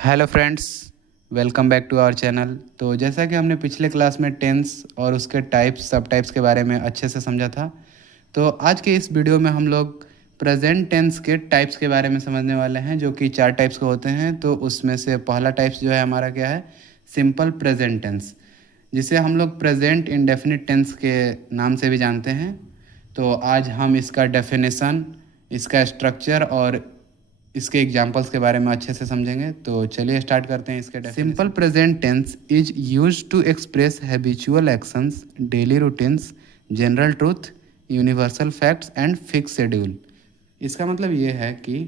Hello friends, welcome back to our channel. तो जैसा कि हमने पिछले क्लास में टेंस और उसके टाइप्स सब टाइप्स के बारे में अच्छे से समझा था, तो आज के इस वीडियो में हम लोग प्रेजेंट टेंस के टाइप्स के बारे में समझने वाले हैं, जो कि 4 टाइप्स के होते हैं। तो उसमें से पहला टाइप्स जो है हमारा क्या है, सिंपल प्रेजेंट टेंस, जिसे हम लोग प्रेजेंट इंडेफिनिट टेंस के नाम से भी जानते हैं। तो आज हम इसका डेफिनेशन, इसका स्ट्रक्चर और इसके एग्जाम्पल्स के बारे में अच्छे से समझेंगे। तो चलिए स्टार्ट करते हैं इसके। Simple present tense is use to express habitual actions, daily routines, general truth, universal facts and fix schedule. इसका मतलब ये है कि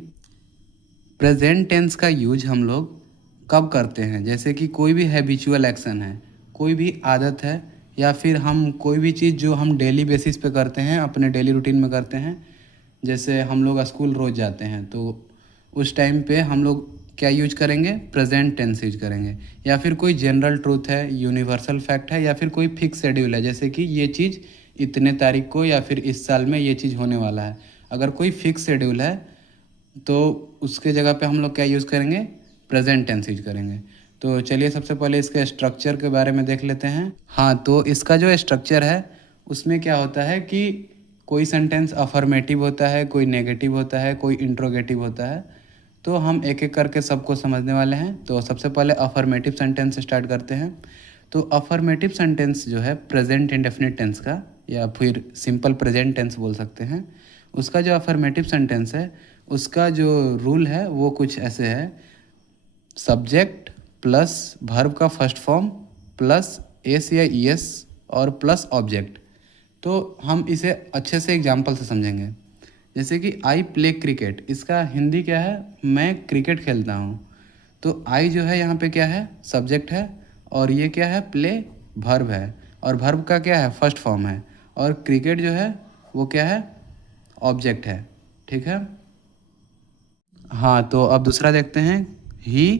प्रेजेंट टेंस का यूज हम लोग कब करते हैं, जैसे कि कोई भी हैबिचुअल एक्शन है, कोई भी आदत है, या फिर हम कोई भी चीज़ जो हम डेली बेसिस पे करते हैं, अपने डेली रूटीन में करते हैं। जैसे हम लोग स्कूल रोज़ जाते हैं, तो उस टाइम पे हम लोग क्या यूज करेंगे, प्रेजेंट टेंस यूज करेंगे। या फिर कोई जनरल ट्रूथ है, यूनिवर्सल फैक्ट है, या फिर कोई फिक्स शेड्यूल है, जैसे कि ये चीज़ इतने तारीख को या फिर इस साल में ये चीज़ होने वाला है। अगर कोई फिक्स शेड्यूल है तो उसके जगह पे हम लोग क्या यूज़ करेंगे, प्रेजेंट टेंस यूज करेंगे। तो चलिए सबसे पहले इसके स्ट्रक्चर के बारे में देख लेते हैं। हाँ, तो इसका जो स्ट्रक्चर है उसमें क्या होता है कि कोई सेंटेंस अफर्मेटिव होता है, कोई नेगेटिव होता है, कोई इंट्रोगेटिव होता है। तो हम एक एक करके सबको समझने वाले हैं। तो सबसे पहले अफर्मेटिव सेंटेंस स्टार्ट करते हैं। तो अफर्मेटिव सेंटेंस जो है प्रेजेंट इंडेफिनिट टेंस का, या फिर सिंपल प्रेजेंट टेंस बोल सकते हैं, उसका जो अफर्मेटिव सेंटेंस है उसका जो रूल है वो कुछ ऐसे है: सब्जेक्ट प्लस वर्ब का फर्स्ट फॉर्म प्लस एस या ईएस और प्लस ऑब्जेक्ट। तो हम इसे अच्छे से एग्जाम्पल से समझेंगे। जैसे कि आई प्ले क्रिकेट, इसका हिंदी क्या है, मैं क्रिकेट खेलता हूँ। तो आई जो है यहाँ पे क्या है, सब्जेक्ट है, और ये क्या है, प्ले वर्ब है, और वर्ब का क्या है, फर्स्ट फॉर्म है, और क्रिकेट जो है वो क्या है, ऑब्जेक्ट है। ठीक है। हाँ, तो अब दूसरा देखते हैं। ही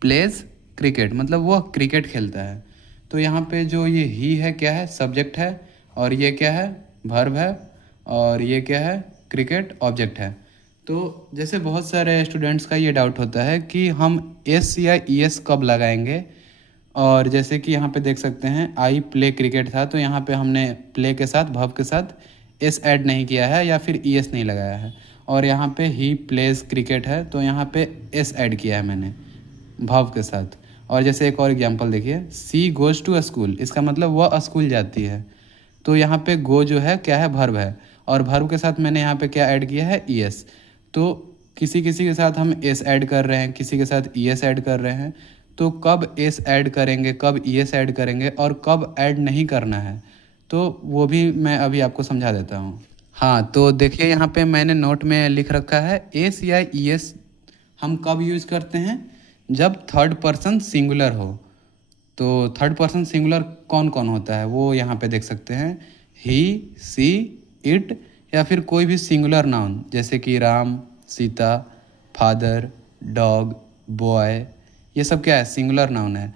प्लेज क्रिकेट, मतलब वो क्रिकेट खेलता है। तो यहाँ पे जो ये ही है क्या है, सब्जेक्ट है, और ये क्या है, वर्ब है, और ये क्या है, क्रिकेट ऑब्जेक्ट है। तो जैसे बहुत सारे स्टूडेंट्स का ये डाउट होता है कि हम एस या ई एस कब लगाएंगे। और जैसे कि यहाँ पे देख सकते हैं, आई प्ले क्रिकेट था, तो यहाँ पे हमने प्ले के साथ वर्ब के साथ एस ऐड नहीं किया है, या फिर ई एस नहीं लगाया है। और यहाँ पे ही प्लेज क्रिकेट है, तो यहाँ पे एस ऐड किया है मैंने वर्ब के साथ। और जैसे एक और एग्जांपल देखिए, सी गोज़ टू स्कूल, इसका मतलब वह स्कूल जाती है। तो यहाँ पे गो जो है क्या है, वर्ब है, और वर्ब के साथ मैंने यहाँ पे क्या ऐड किया है, ई एस। तो किसी किसी के साथ हम एस ऐड कर रहे हैं, किसी के साथ ई एस ऐड कर रहे हैं। तो कब एस ऐड करेंगे, कब ई एस ऐड करेंगे, और कब ऐड नहीं करना है, तो वो भी मैं अभी आपको समझा देता हूँ। हाँ, तो देखिए यहाँ पे मैंने नोट में लिख रखा है, एस या ई एस हम कब यूज़ करते हैं, जब थर्ड पर्सन सिंगुलर हो। तो थर्ड पर्सन सिंगुलर कौन कौन होता है वो यहाँ पे देख सकते हैं, ही, सी, इट, या फिर कोई भी सिंगुलर नाउन, जैसे कि Ram, Sita, father, dog, boy, ये सब क्या है, सिंगुलर नाउन है।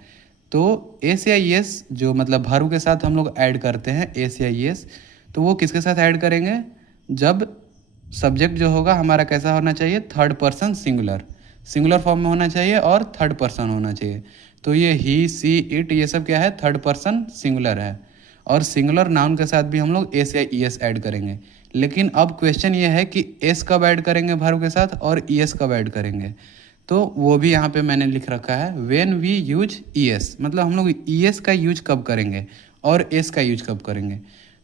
तो एस या एस जो मतलब वर्ब के साथ हम लोग ऐड करते हैं, एस या एस, तो वो किसके साथ ऐड करेंगे, जब सब्जेक्ट जो होगा हमारा कैसा होना चाहिए, third person singular, singular form में होना चाहिए और थर्ड पर्सन होना चाहिए। तो ये ही, सी, इट, ये सब क्या है, थर्ड पर्सन सिंगुलर है। और सिंगुलर नाउन के साथ भी हम लोग एस या ई एस ऐड करेंगे। लेकिन अब क्वेश्चन ये है कि एस कब ऐड करेंगे वर्ब के साथ, और ई एस कब ऐड करेंगे। तो वो भी यहाँ पे मैंने लिख रखा है, when we use E S, मतलब हम लोग ई एस का यूज कब करेंगे और एस का यूज कब करेंगे।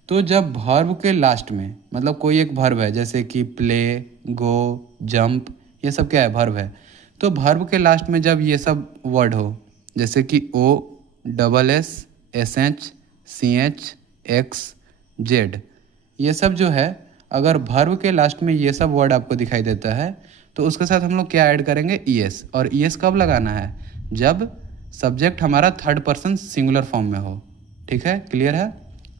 तो जब वर्ब के लास्ट में, मतलब कोई एक वर्ब है, जैसे कि प्ले, गो, जंप, ये सब क्या है, वर्ब है। तो वर्ब के लास्ट में जब ये सब वर्ड हो, जैसे कि O, double S, S H, C H, X, Z, ये सब जो है, अगर वर्ब के लास्ट में ये सब वर्ड आपको दिखाई देता है, तो उसके साथ हम लोग क्या ऐड करेंगे, ई एस। और ई एस कब लगाना है, जब सब्जेक्ट हमारा थर्ड पर्सन सिंगुलर फॉर्म में हो। ठीक है, क्लियर है।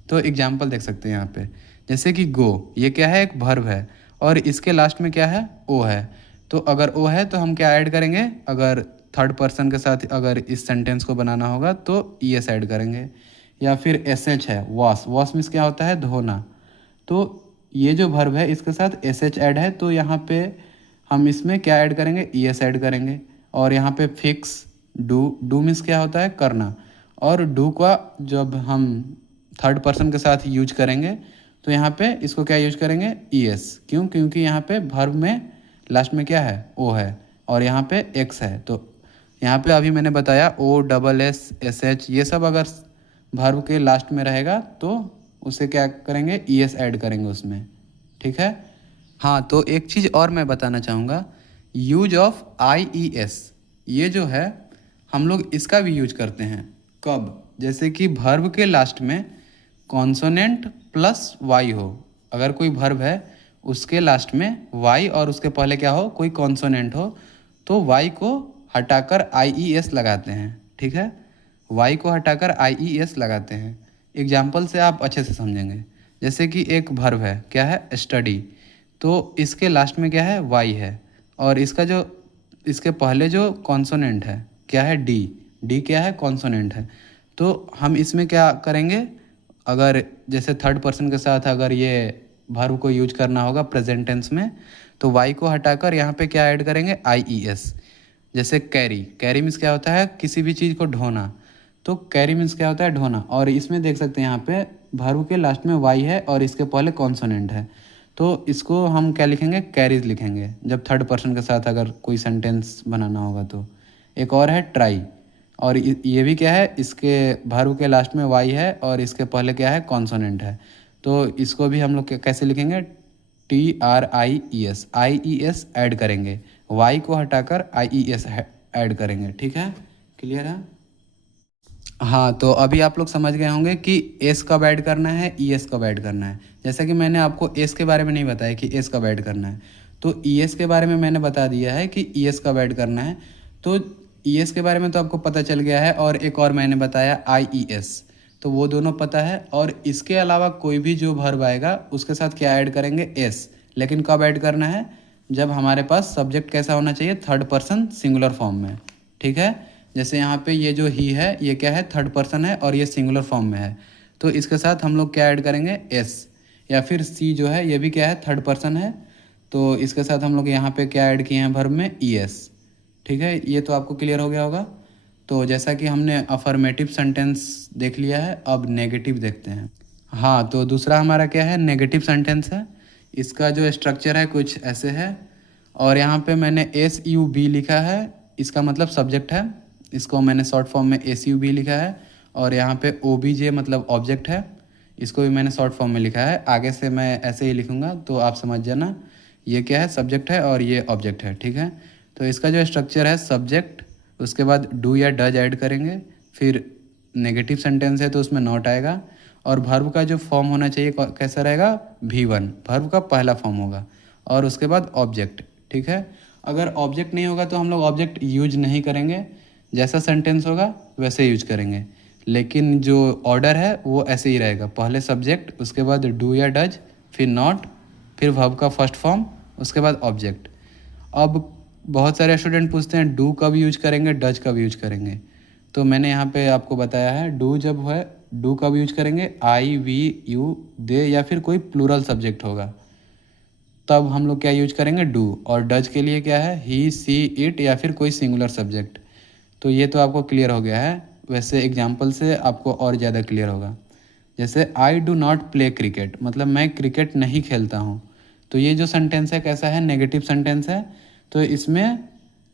तो एग्जाम्पल देख सकते हैं यहाँ पे, जैसे कि गो, ये क्या है, एक वर्ब है, और इसके लास्ट में क्या है, ओ है। तो अगर ओ है तो हम क्या ऐड करेंगे, अगर थर्ड पर्सन के साथ अगर इस सेंटेंस को बनाना होगा तो ई एस ऐड करेंगे। या फिर एस एच है, वॉश, वॉश मीन्स क्या होता है, धोना। तो ये जो वर्ब है इसके साथ एस एच ऐड है, तो यहाँ पे हम इसमें क्या ऐड करेंगे, ई एस ऐड करेंगे। और यहाँ पे फिक्स डू मीन्स क्या होता है करना, और डू का जब हम थर्ड पर्सन के साथ यूज करेंगे तो यहाँ पे इसको क्या यूज करेंगे ईएस। क्यों? क्योंकि यहाँ पे वर्ब में लास्ट में क्या है ओ है और यहाँ पे एक्स है। तो यहाँ पे अभी मैंने बताया O double S S H ये सब अगर वर्ब के लास्ट में रहेगा तो उसे क्या करेंगे ईएस ऐड करेंगे उसमें। ठीक है। हाँ, तो एक चीज़ और मैं बताना चाहूँगा, use of I E S ये जो है हम लोग इसका भी यूज करते हैं। कब? जैसे कि वर्ब के लास्ट में कॉन्सोनेंट प्लस वाई हो। अगर कोई वर्ब है उसके लास्ट में वाई और उसके पहले क्या हो कोई कॉन्सोनेंट हो तो वाई को हटाकर आई ई एस लगाते हैं। ठीक है, वाई को हटाकर आई ई एस लगाते हैं। एग्जाम्पल से आप अच्छे से समझेंगे। जैसे कि एक वर्ब है क्या है स्टडी, तो इसके लास्ट में क्या है वाई है और इसका जो इसके पहले जो कॉन्सोनेंट है क्या है डी। डी क्या है कॉन्सोनेंट है। तो हम इसमें क्या करेंगे, अगर जैसे थर्ड पर्सन के साथ अगर ये वर्ब को यूज करना होगा प्रेजेंट टेंस में तो वाई को हटाकर यहाँ पे क्या ऐड करेंगे आई ई एस। जैसे कैरी, कैरी मीन्स क्या होता है किसी भी चीज़ को ढोना, तो कैरी मीन्स क्या होता है ढोना। और इसमें देख सकते हैं यहाँ पे वर्ब के लास्ट में वाई है और इसके पहले कॉन्सोनेंट है, तो इसको हम क्या लिखेंगे कैरीज लिखेंगे जब थर्ड पर्सन के साथ अगर कोई सेंटेंस बनाना होगा तो। एक और है ट्राई, और ये भी क्या है इसके वर्ब के लास्ट में वाई है और इसके पहले क्या है कॉन्सोनेंट है, तो इसको भी हम लोग कैसे लिखेंगे आई ई एस ऐड करेंगे, वाई को हटाकर आई ई एस ऐड करेंगे। ठीक है, क्लियर है। हाँ, तो अभी आप लोग समझ गए होंगे कि एस कब ऐड करना है ई एस कब ऐड करना है। जैसा कि मैंने आपको एस के बारे में नहीं बताया कि एस कब ऐड करना है, तो ई एस के बारे में मैंने बता दिया है कि ई एस कब ऐड करना है। तो ई एस के बारे में तो आपको पता चल गया है, और एक और मैंने बताया आई ई एस, तो वो दोनों पता है। और इसके अलावा कोई भी जो वर्ब आएगा उसके साथ क्या ऐड करेंगे एस, लेकिन कब ऐड करना है जब हमारे पास सब्जेक्ट कैसा होना चाहिए थर्ड पर्सन सिंगुलर फॉर्म में। ठीक है, जैसे यहाँ पे ये जो ही है ये क्या है थर्ड पर्सन है और ये सिंगुलर फॉर्म में है, तो इसके साथ हम लोग क्या ऐड करेंगे एस। या फिर सी जो है ये भी क्या है थर्ड पर्सन है, तो इसके साथ हम लोग यहाँ पे क्या ऐड किए हैं वर्ब में ई एस। ठीक है, ये तो आपको क्लियर हो गया होगा। तो जैसा कि हमने अफर्मेटिव सेंटेंस देख लिया है, अब नेगेटिव देखते हैं। हाँ, तो दूसरा हमारा क्या है नेगेटिव सेंटेंस है। इसका जो स्ट्रक्चर है कुछ ऐसे है, और यहाँ पे मैंने एस यू बी लिखा है, इसका मतलब सब्जेक्ट है, इसको मैंने शॉर्ट फॉर्म में एस यू बी लिखा है। और यहाँ पे ओ बी जे मतलब ऑब्जेक्ट है, इसको भी मैंने शॉर्ट फॉर्म में लिखा है। आगे से मैं ऐसे ही लिखूँगा तो आप समझ जाना ये क्या है सब्जेक्ट है और ये ऑब्जेक्ट है। ठीक है, तो इसका जो स्ट्रक्चर है सब्जेक्ट, उसके बाद डू या डज ऐड करेंगे, फिर नेगेटिव सेंटेंस है तो उसमें नॉट आएगा, और वर्ब का जो फॉर्म होना चाहिए कैसा रहेगा V1, वर्ब का पहला फॉर्म होगा, और उसके बाद ऑब्जेक्ट। ठीक है, अगर ऑब्जेक्ट नहीं होगा तो हम लोग ऑब्जेक्ट यूज नहीं करेंगे, जैसा सेंटेंस होगा वैसे यूज करेंगे, लेकिन जो ऑर्डर है वो ऐसे ही रहेगा, पहले सब्जेक्ट, उसके बाद डू या डज, फिर नॉट, फिर वर्ब का फर्स्ट फॉर्म, उसके बाद ऑब्जेक्ट। अब बहुत सारे स्टूडेंट पूछते हैं डू कब यूज करेंगे डज कब यूज करेंगे, तो मैंने यहाँ पे आपको बताया है डू जब है डू कब यूज करेंगे आई वी यू दे या फिर कोई प्लूरल सब्जेक्ट होगा तब हम लोग क्या यूज करेंगे डू, और डज के लिए क्या है ही सी इट या फिर कोई सिंगुलर सब्जेक्ट। तो ये तो आपको क्लियर हो गया है, वैसे एग्जाम्पल से आपको और ज़्यादा क्लियर होगा। जैसे I do not play cricket, मतलब मैं क्रिकेट नहीं खेलता हूँ, तो ये जो सेंटेंस है कैसा है नेगेटिव सेंटेंस है, तो इसमें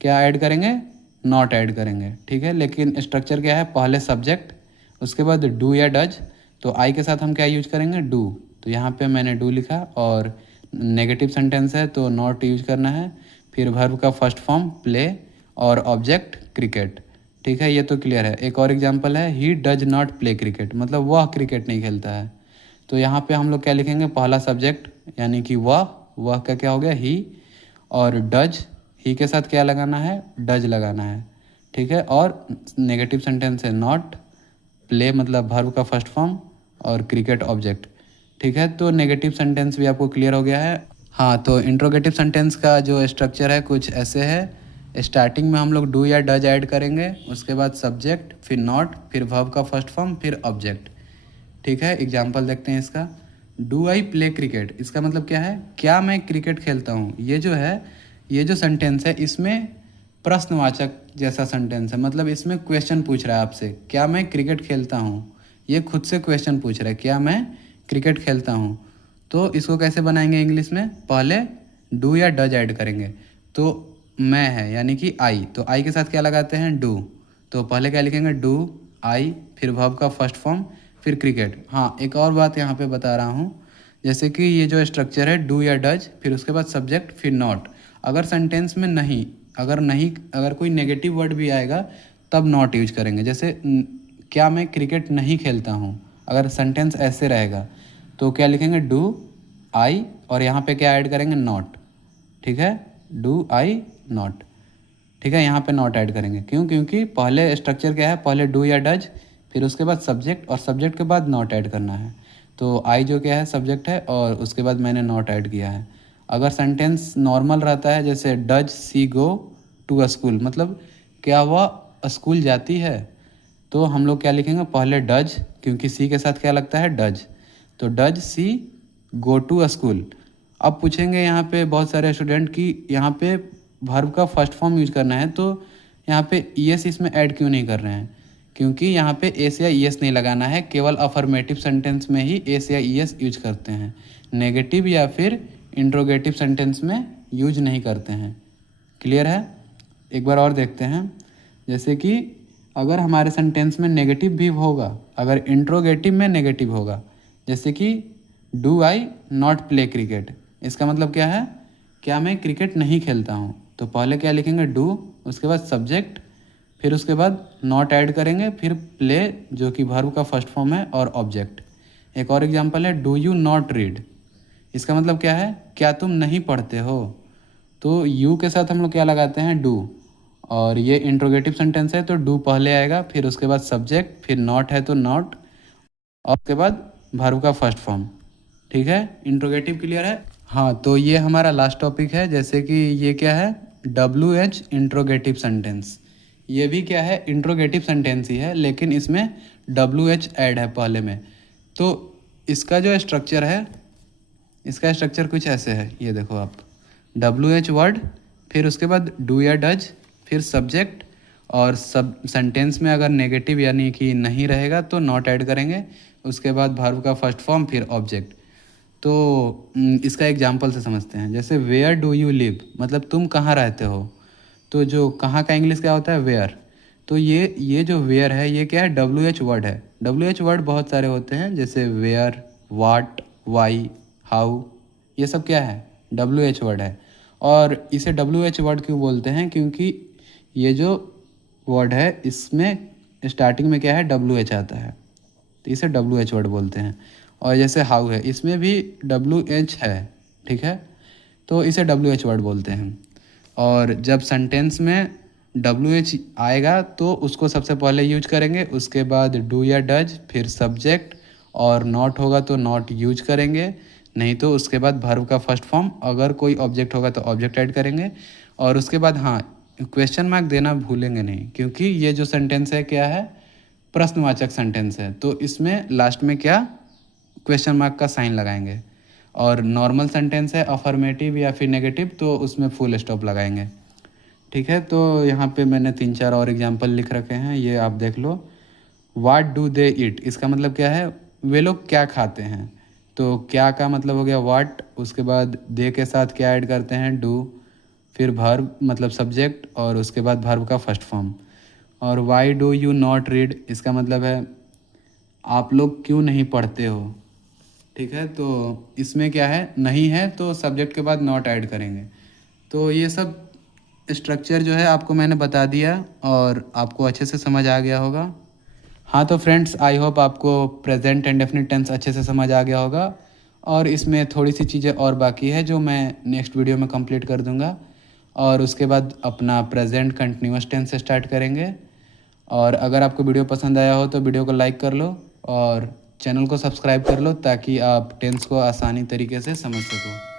क्या ऐड करेंगे नॉट ऐड करेंगे। ठीक है, लेकिन स्ट्रक्चर क्या है पहले सब्जेक्ट, उसके बाद डू या डज, तो आई के साथ हम क्या यूज करेंगे डू, तो यहाँ पे मैंने डू लिखा, और नेगेटिव सेंटेंस है तो नॉट यूज करना है, फिर वर्ब का फर्स्ट फॉर्म प्ले और ऑब्जेक्ट क्रिकेट। ठीक है, ये तो क्लियर है। एक और एग्जांपल है he does not play cricket, मतलब वह क्रिकेट नहीं खेलता है, तो यहाँ पे हम लोग क्या लिखेंगे पहला सब्जेक्ट यानी कि वह का क्या हो गया ही, और डज ही के साथ क्या लगाना है डज लगाना है। ठीक है, और नेगेटिव सेंटेंस है नॉट, प्ले मतलब वर्ब का फर्स्ट फॉर्म, और क्रिकेट ऑब्जेक्ट। ठीक है, तो नेगेटिव सेंटेंस भी आपको क्लियर हो गया है। हाँ, तो इंट्रोगेटिव सेंटेंस का जो स्ट्रक्चर है कुछ ऐसे है, स्टार्टिंग में हम लोग डू या डज ऐड करेंगे, उसके बाद सब्जेक्ट, फिर नॉट, फिर वर्ब का फर्स्ट फॉर्म, फिर ऑब्जेक्ट। ठीक है, एग्जाम्पल देखते हैं इसका। डू आई प्ले क्रिकेट, इसका मतलब क्या है क्या मैं क्रिकेट खेलता हूँ। ये जो है ये जो सेंटेंस है इसमें प्रश्नवाचक जैसा सेंटेंस है, मतलब इसमें क्वेश्चन पूछ रहा है आपसे, क्या मैं क्रिकेट खेलता हूँ। ये खुद से क्वेश्चन पूछ रहा है, क्या मैं क्रिकेट खेलता हूँ। तो इसको कैसे बनाएंगे इंग्लिश में, पहले डू या डज ऐड करेंगे। तो मैं है यानी कि आई, तो आई के साथ क्या लगाते हैं, डू। तो पहले क्या लिखेंगे, डू आई, फिर वर्ब का फर्स्ट फॉर्म, फिर क्रिकेट। हाँ, एक और बात यहाँ पे बता रहा हूँ, जैसे कि ये जो स्ट्रक्चर है डू या डज, फिर उसके बाद सब्जेक्ट, फिर नॉट। अगर सेंटेंस में अगर कोई नेगेटिव वर्ड भी आएगा तब नॉट यूज करेंगे। जैसे क्या मैं क्रिकेट नहीं खेलता हूँ, अगर सेंटेंस ऐसे रहेगा तो क्या लिखेंगे, डू आई, और यहाँ पे क्या ऐड करेंगे, नॉट। ठीक है, डू आई नॉट। ठीक है, यहाँ पे नॉट ऐड करेंगे, क्यों, क्योंकि पहले स्ट्रक्चर क्या है, पहले डू या डज, फिर उसके बाद सब्जेक्ट, और सब्जेक्ट के बाद नॉट ऐड करना है। तो आई जो क्या है सब्जेक्ट है, और उसके बाद मैंने नॉट ऐड किया है। अगर सेंटेंस नॉर्मल रहता है, जैसे does she go to a school, मतलब क्या वह स्कूल जाती है, तो हम लोग क्या लिखेंगे, पहले डज, क्योंकि सी के साथ क्या लगता है, डज। तो does she go to a school. अब पूछेंगे यहाँ पे बहुत सारे स्टूडेंट कि यहाँ पे वर्ब का फर्स्ट फॉर्म यूज करना है, तो यहाँ पे ईएस इसमें ऐड क्यों नहीं कर रहे हैं, क्योंकि यहाँ पे एस या ईएस नहीं लगाना है, केवल अफर्मेटिव सेंटेंस में ही एस या ईएस यूज करते हैं, नेगेटिव या फिर इंट्रोगेटिव सेंटेंस में यूज नहीं करते हैं। क्लियर है। एक बार और देखते हैं, जैसे कि अगर हमारे सेंटेंस में नेगेटिव भी होगा, अगर इंट्रोगेटिव में नेगेटिव होगा, जैसे कि do I not play cricket, इसका मतलब क्या है, क्या मैं क्रिकेट नहीं खेलता हूँ। तो पहले क्या लिखेंगे, डू, उसके बाद सब्जेक्ट, फिर उसके बाद नॉट ऐड करेंगे, फिर प्ले जो कि वर्ब का फर्स्ट फॉर्म है, और ऑब्जेक्ट। एक और एग्जांपल है, डू यू नॉट रीड, इसका मतलब क्या है, क्या तुम नहीं पढ़ते हो। तो यू के साथ हम लोग क्या लगाते हैं, डू, और ये इंट्रोगेटिव सेंटेंस है तो डू पहले आएगा, फिर उसके बाद सब्जेक्ट, फिर नॉट है तो नॉट, और उसके बाद वर्ब का फर्स्ट फॉर्म। ठीक है, इंट्रोगेटिव क्लियर है। हाँ, तो ये हमारा लास्ट टॉपिक है, जैसे कि ये क्या है, WH इंट्रोगेटिव सेंटेंस। ये भी क्या है, इंट्रोगेटिव सेंटेंस ही है, लेकिन इसमें WH ऐड है पहले में। तो इसका जो स्ट्रक्चर है, इसका स्ट्रक्चर कुछ ऐसे है, ये देखो आप, WH वर्ड, फिर उसके बाद डू या डज, फिर सब्जेक्ट, और सब सेंटेंस में अगर नेगेटिव यानी कि नहीं रहेगा तो नॉट ऐड करेंगे, उसके बाद वर्ब का फर्स्ट फॉर्म, फिर ऑब्जेक्ट। तो इसका एग्जांपल से समझते हैं, जैसे वेयर डू यू लिव, मतलब तुम कहाँ रहते हो। तो जो कहाँ का इंग्लिश क्या होता है, वेयर। तो ये जो वेयर है, ये क्या है, WH वर्ड है। WH वर्ड बहुत सारे होते हैं, जैसे वेयर, वाट, वाई, हाउ, ये सब क्या है, WH वर्ड है। और इसे WH वर्ड क्यों बोलते हैं, क्योंकि ये जो वर्ड है इसमें स्टार्टिंग में क्या है, WH आता है, तो इसे WH वर्ड बोलते हैं। और जैसे हाउ है, इसमें भी WH है, ठीक है, तो इसे WH वर्ड बोलते हैं। और जब सेंटेंस में WH आएगा तो उसको सबसे पहले यूज करेंगे, उसके बाद डू या डज, फिर सब्जेक्ट, और नॉट होगा तो नॉट यूज करेंगे, नहीं तो उसके बाद वर्ब का फर्स्ट फॉर्म, अगर कोई ऑब्जेक्ट होगा तो ऑब्जेक्ट ऐड करेंगे। और उसके बाद हाँ, क्वेश्चन मार्क देना भूलेंगे नहीं, क्योंकि ये जो सेंटेंस है क्या है, प्रश्नवाचक सेंटेंस है, तो इसमें लास्ट में क्या, क्वेश्चन मार्क का साइन लगाएंगे। और नॉर्मल सेंटेंस है अफर्मेटिव या फिर नेगेटिव, तो उसमें फुल स्टॉप लगाएंगे। ठीक है, तो यहाँ पे मैंने 3-4 और एग्जांपल लिख रखे हैं, ये आप देख लो। वाट डू दे ईट, इसका मतलब क्या है, वे लोग क्या खाते हैं। तो क्या का मतलब हो गया वाट, उसके बाद दे के साथ क्या ऐड करते हैं, डू, फिर वर्ब मतलब सब्जेक्ट, और उसके बाद वर्ब का फर्स्ट फॉर्म। और why do you not read, इसका मतलब है आप लोग क्यों नहीं पढ़ते हो। ठीक है, तो इसमें क्या है, नहीं है तो सब्जेक्ट के बाद नॉट ऐड करेंगे। तो ये सब स्ट्रक्चर जो है आपको मैंने बता दिया, और आपको अच्छे से समझ आ गया होगा। हाँ, तो फ्रेंड्स, आई होप आपको प्रेजेंट एंड डेफिनिट टेंस अच्छे से समझ आ गया होगा, और इसमें थोड़ी सी चीज़ें और बाकी है जो मैं नेक्स्ट वीडियो में कंप्लीट कर दूंगा, और उसके बाद अपना प्रेजेंट कंटिन्यूअस टेंस से स्टार्ट करेंगे। और अगर आपको वीडियो पसंद आया हो तो वीडियो को लाइक कर लो, और चैनल को सब्सक्राइब कर लो, ताकि आप टेंस को आसानी तरीके से समझ सको।